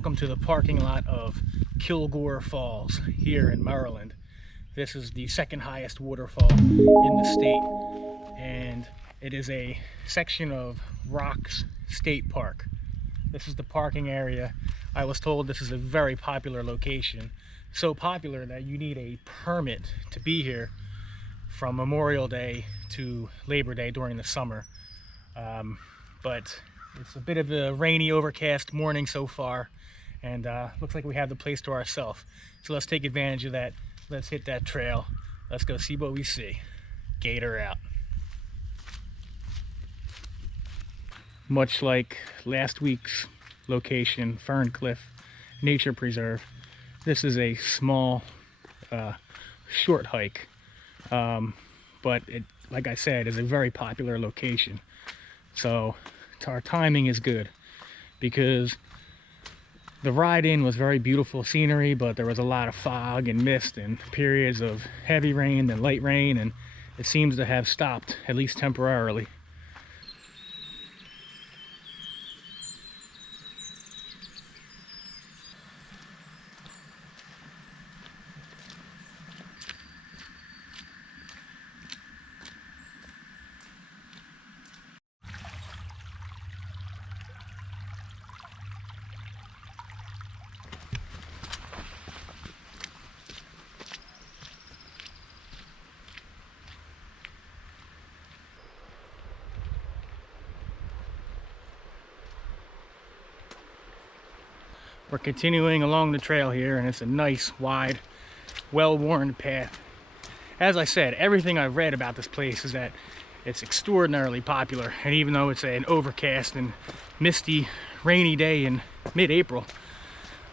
Welcome to the parking lot of Kilgore Falls here in Maryland. This is the second highest waterfall in the state, and it is a section of Rocks State Park. This is the parking area. I was told this is a very popular location, so popular that you need a permit to be here from Memorial Day to Labor Day during the summer. But it's a bit of a rainy, overcast morning so far, and looks like we have the place to ourselves. So let's take advantage of that. Let's hit that trail. Let's go see what we see. Gator out. Much like last week's location, Ferncliff Nature Preserve, this is a small, short hike. But it, like I said, is a very popular location. So our timing is good because the ride in was very beautiful scenery, but there was a lot of fog and mist and periods of heavy rain and light rain, and it seems to have stopped, at least temporarily. We're continuing along the trail here, and it's a nice, wide, well-worn path. As I said, everything I've read about this place is that it's extraordinarily popular, and even though it's an overcast and misty, rainy day in mid-April,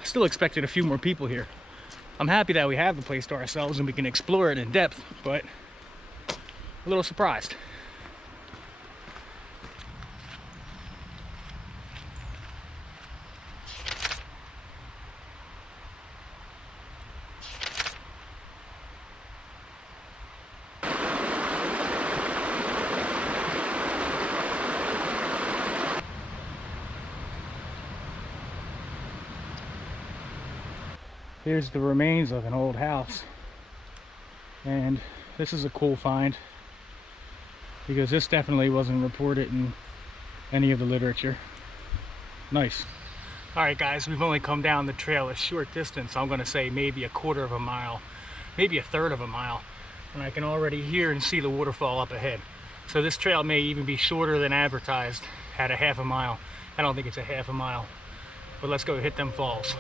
I still expected a few more people here. I'm happy that we have the place to ourselves and we can explore it in depth, but a little surprised. Here's the remains of an old house, and this is a cool find because this definitely wasn't reported in any of the literature. Nice. Alright guys, we've only come down the trail a short distance. I'm going to say maybe a quarter of a mile, maybe a third of a mile, and I can already hear and see the waterfall up ahead. So this trail may even be shorter than advertised at a half a mile. I don't think it's a half a mile, but let's go hit them falls.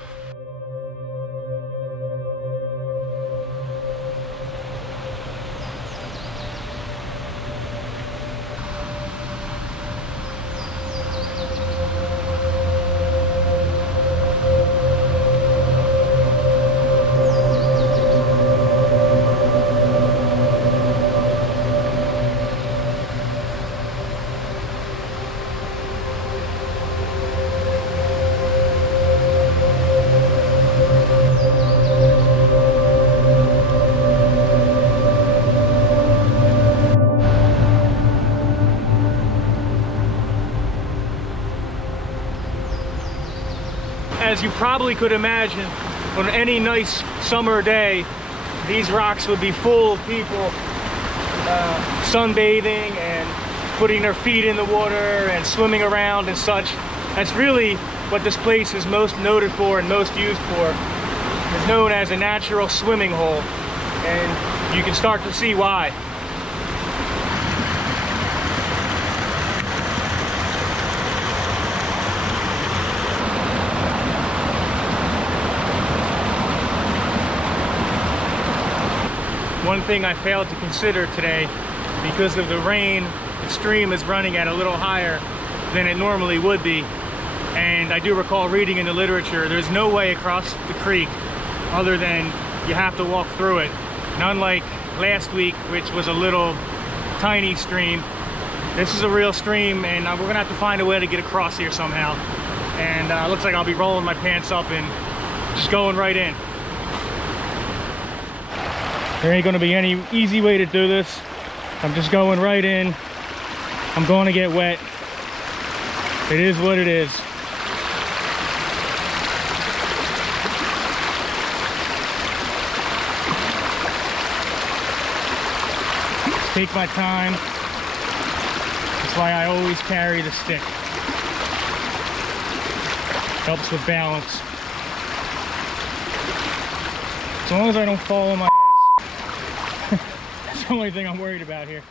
As you probably could imagine, on any nice summer day, these rocks would be full of people sunbathing and putting their feet in the water and swimming around and such. That's really what this place is most noted for and most used for. It's known as a natural swimming hole, and you can start to see why. One thing I failed to consider today, because of the rain, the stream is running at a little higher than it normally would be. And I do recall reading in the literature, there's no way across the creek other than you have to walk through it. And unlike last week, which was a little tiny stream, this is a real stream, and we're gonna have to find a way to get across here somehow. And looks like I'll be rolling my pants up and just going right in. There ain't gonna be any easy way to do this. I'm just going right in. I'm going to get wet. It is what it is. take my time. That's why I always carry the stick. Helps with balance. As long as I don't fall on my ass. That's the only thing I'm worried about here.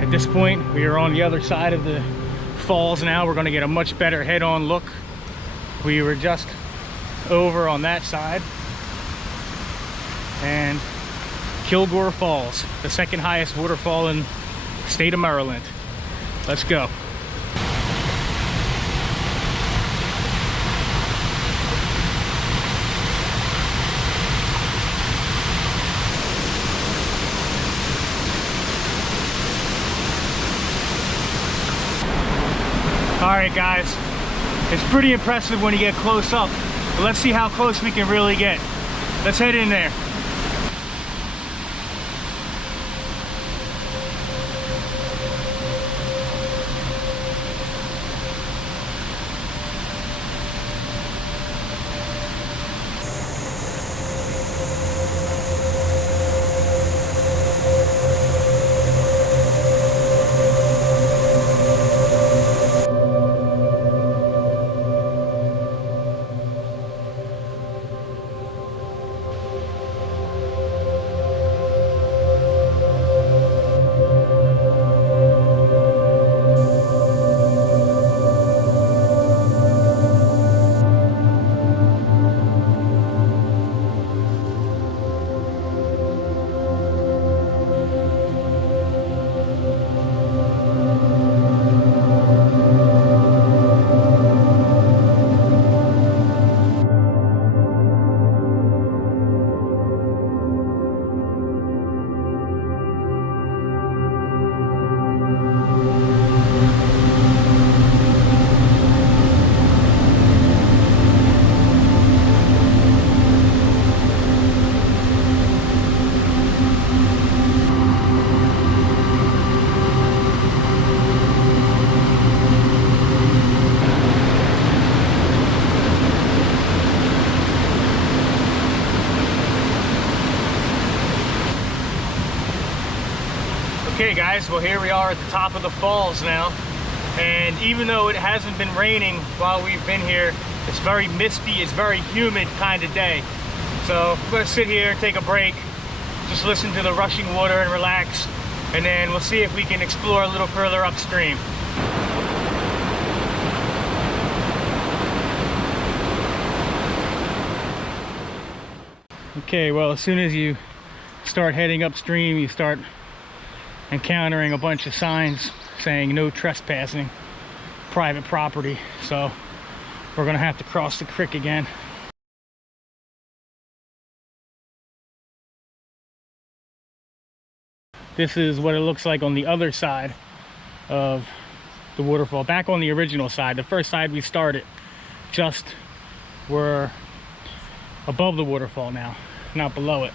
At this point, we are on the other side of the falls now. We're going to get a much better head-on look. We were just over on that side. And Kilgore Falls, the second highest waterfall in the state of Maryland. Let's go. Alright guys, it's pretty impressive when you get close up, but let's see how close we can really get. Let's head in there. Okay guys, well here we are at the top of the falls now, and even though it hasn't been raining while we've been here, it's very misty, it's very humid kind of day. So I'm going to sit here and take a break, just listen to the rushing water and relax, and then we'll see if we can explore a little further upstream. Okay, well as soon as you start heading upstream, you start encountering a bunch of signs saying no trespassing, private property. So we're gonna have to cross the creek again. This is what it looks like on the other side of the waterfall. Back on the original side, the first side we started, just we're above the waterfall now, not below it.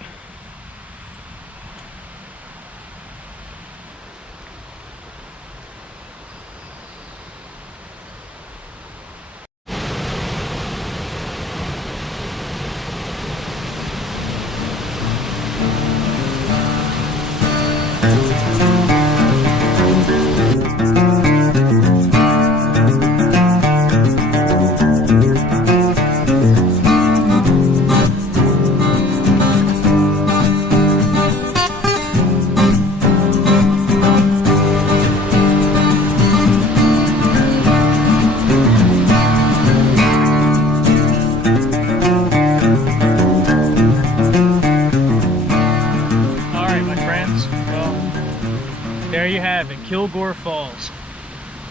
Kilgore Falls.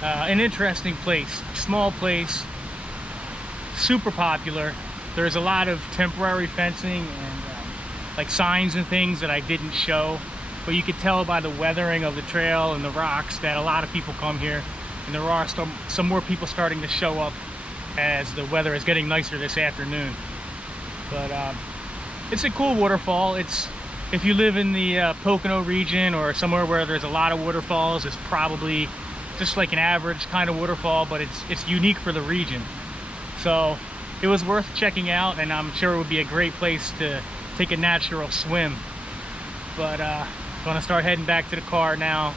An interesting place, small place, super popular. There's a lot of temporary fencing and like signs and things that I didn't show, but you could tell by the weathering of the trail and the rocks that a lot of people come here, and there are some more people starting to show up as the weather is getting nicer this afternoon. But it's a cool waterfall. It's, if you live in the Pocono region or somewhere where there's a lot of waterfalls, it's probably just like an average kind of waterfall, but it's unique for the region. So it was worth checking out, and I'm sure it would be a great place to take a natural swim. But I'm gonna start heading back to the car now,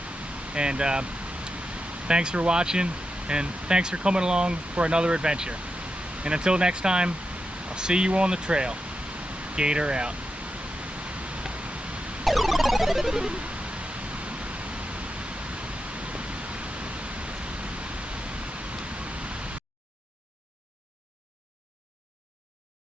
and thanks for watching, and thanks for coming along for another adventure. And until next time, I'll see you on the trail. Gator out.